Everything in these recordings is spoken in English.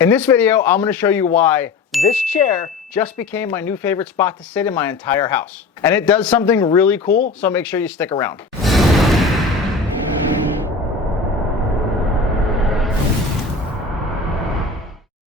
In this video, I'm going to show you why this chair just became my new favorite spot to sit in my entire house. And it does something really cool, so make sure you stick around.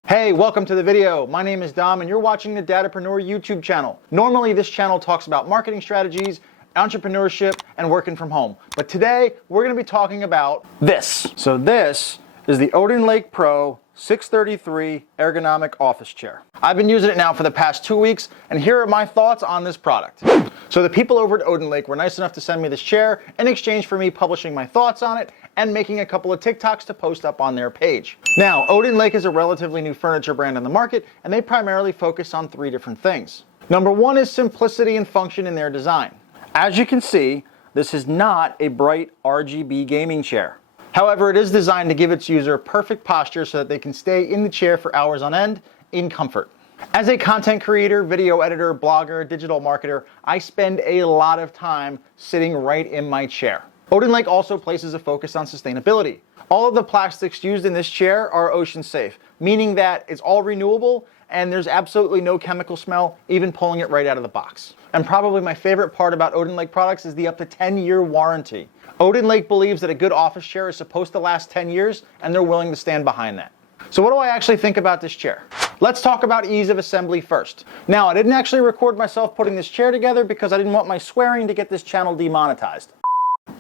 Hey, welcome to the video. My name is Dom and you're watching the Datapreneur YouTube channel. Normally this channel talks about marketing strategies, entrepreneurship, and working from home. But today we're going to be talking about this. So this is the Odinlake Pro 633 Ergonomic Office Chair. I've been using it now for the past 2 weeks, and here are my thoughts on this product. So the people over at Odinlake were nice enough to send me this chair in exchange for me publishing my thoughts on it and making a couple of TikToks to post up on their page. Now, Odinlake is a relatively new furniture brand on the market, and they primarily focus on 3 different things. Number 1 is simplicity and function in their design. As you can see, this is not a bright RGB gaming chair. However, it is designed to give its user perfect posture so that they can stay in the chair for hours on end in comfort. As a content creator, video editor, blogger, digital marketer, I spend a lot of time sitting right in my chair. Odinlake also places a focus on sustainability. All of the plastics used in this chair are ocean safe, meaning that it's all renewable and there's absolutely no chemical smell, even pulling it right out of the box. And probably my favorite part about Odinlake products is the up to 10-year warranty. Odinlake believes that a good office chair is supposed to last 10 years, and they're willing to stand behind that. So what do I actually think about this chair? Let's talk about ease of assembly first. Now, I didn't actually record myself putting this chair together because I didn't want my swearing to get this channel demonetized.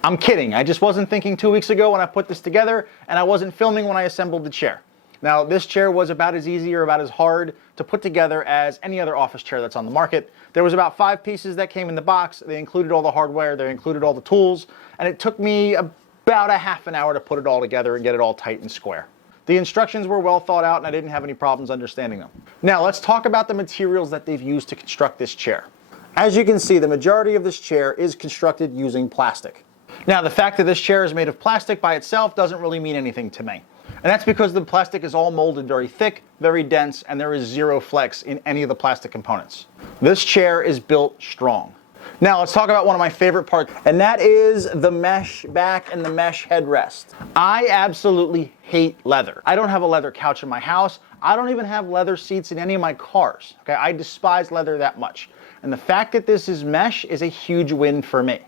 I'm kidding, I just wasn't thinking 2 weeks ago when I put this together, and I wasn't filming when I assembled the chair. Now, this chair was about as easy or about as hard to put together as any other office chair that's on the market. There was about 5 pieces that came in the box. They included all the hardware, they included all the tools, and it took me about a half an hour to put it all together and get it all tight and square. The instructions were well thought out and I didn't have any problems understanding them. Now, let's talk about the materials that they've used to construct this chair. As you can see, the majority of this chair is constructed using plastic. Now, the fact that this chair is made of plastic by itself doesn't really mean anything to me. And that's because the plastic is all molded very thick, very dense, and there is zero flex in any of the plastic components. This chair is built strong. Now let's talk about one of my favorite parts, and that is the mesh back and the mesh headrest. I absolutely hate leather. I don't have a leather couch in my house. I don't even have leather seats in any of my cars. Okay, I despise leather that much. And the fact that this is mesh is a huge win for me.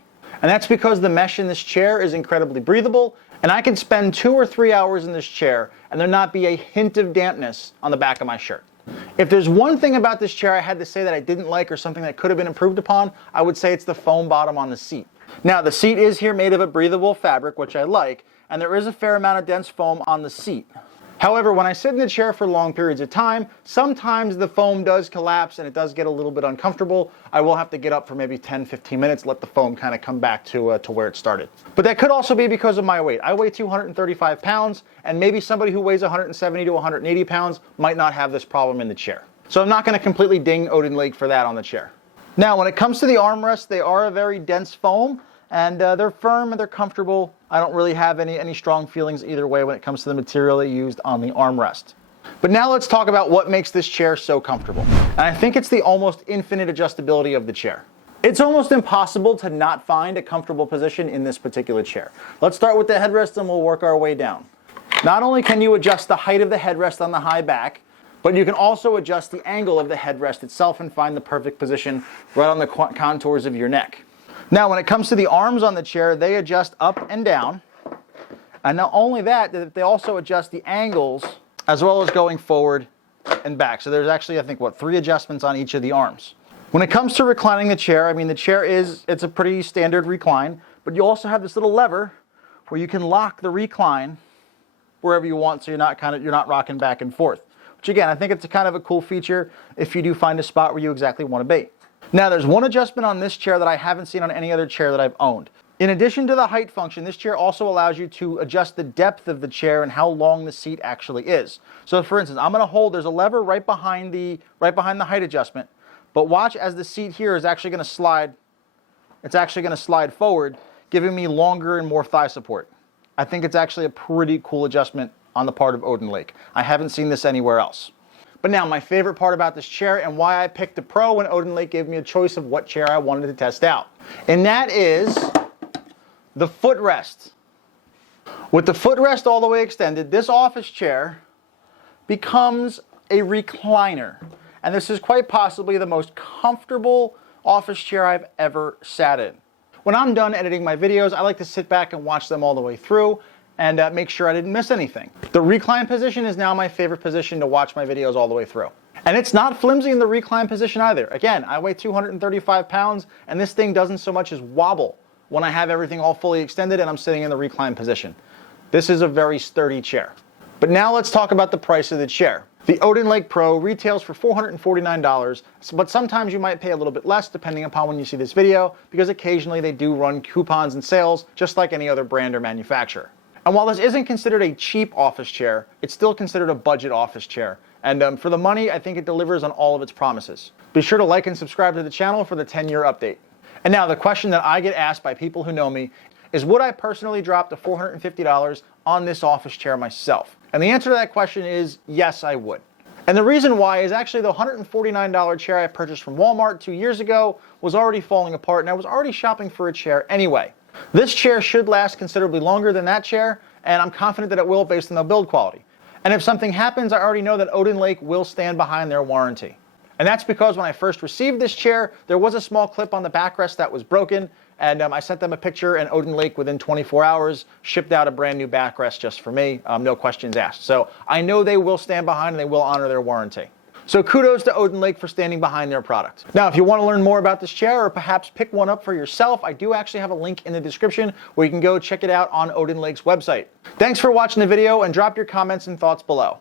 And that's because the mesh in this chair is incredibly breathable, and I can spend 2 or 3 hours in this chair and there not be a hint of dampness on the back of my shirt. If there's one thing about this chair I had to say that I didn't like or something that could have been improved upon, I would say it's the foam bottom on the seat. Now, the seat is here made of a breathable fabric, which I like, and there is a fair amount of dense foam on the seat. However, when I sit in the chair for long periods of time, sometimes the foam does collapse and it does get a little bit uncomfortable. I will have to get up for maybe 10-15 minutes, let the foam kind of come back to where it started. But that could also be because of my weight. I weigh 235 pounds, and maybe somebody who weighs 170 to 180 pounds might not have this problem in the chair. So I'm not going to completely ding Odinlake for that on the chair. Now, when it comes to the armrests, they are a very dense foam, and they're firm and they're comfortable. I don't really have any strong feelings either way when it comes to the material they used on the armrest. But now let's talk about what makes this chair so comfortable. And I think it's the almost infinite adjustability of the chair. It's almost impossible to not find a comfortable position in this particular chair. Let's start with the headrest and we'll work our way down. Not only can you adjust the height of the headrest on the high back, but you can also adjust the angle of the headrest itself and find the perfect position right on the contours of your neck. Now, when it comes to the arms on the chair, they adjust up and down. And not only that, they also adjust the angles as well as going forward and back. So there's actually, I think, 3 adjustments on each of the arms. When it comes to reclining the chair, I mean, the chair it's a pretty standard recline, but you also have this little lever where you can lock the recline wherever you want, so you're not rocking back and forth. Which again, I think it's a kind of a cool feature if you do find a spot where you exactly want to be. Now, there's one adjustment on this chair that I haven't seen on any other chair that I've owned. In addition to the height function, this chair also allows you to adjust the depth of the chair and how long the seat actually is. So for instance, I'm going to hold, there's a lever right behind the height adjustment, but watch as the seat here is actually going to slide. It's actually going to slide forward, giving me longer and more thigh support. I think it's actually a pretty cool adjustment on the part of Odinlake. I haven't seen this anywhere else. But now, my favorite part about this chair and why I picked the Pro when Odinlake gave me a choice of what chair I wanted to test out. And that is the footrest. With the footrest all the way extended, this office chair becomes a recliner. And this is quite possibly the most comfortable office chair I've ever sat in. When I'm done editing my videos, I like to sit back and watch them all the way through and make sure I didn't miss anything. The recline position is now my favorite position to watch my videos all the way through. And it's not flimsy in the recline position either. Again, I weigh 235 pounds and this thing doesn't so much as wobble when I have everything all fully extended and I'm sitting in the recline position. This is a very sturdy chair. But now let's talk about the price of the chair. The Odinlake Pro retails for $449, but sometimes you might pay a little bit less depending upon when you see this video, because occasionally they do run coupons and sales just like any other brand or manufacturer. And while this isn't considered a cheap office chair, it's still considered a budget office chair. And for the money, I think it delivers on all of its promises. Be sure to like and subscribe to the channel for the 10-year update. And now the question that I get asked by people who know me is, would I personally drop the $450 on this office chair myself? And the answer to that question is yes, I would. And the reason why is actually the $149 chair I purchased from Walmart 2 years ago was already falling apart and I was already shopping for a chair anyway. This chair should last considerably longer than that chair, and I'm confident that it will based on the build quality. And if something happens, I already know that Odinlake will stand behind their warranty. And that's because when I first received this chair, there was a small clip on the backrest that was broken, and I sent them a picture, and Odinlake within 24 hours shipped out a brand new backrest just for me, no questions asked. So I know they will stand behind and they will honor their warranty. So kudos to Odinlake for standing behind their product. Now, if you want to learn more about this chair or perhaps pick one up for yourself, I do actually have a link in the description where you can go check it out on Odinlake's website. Thanks for watching the video and drop your comments and thoughts below.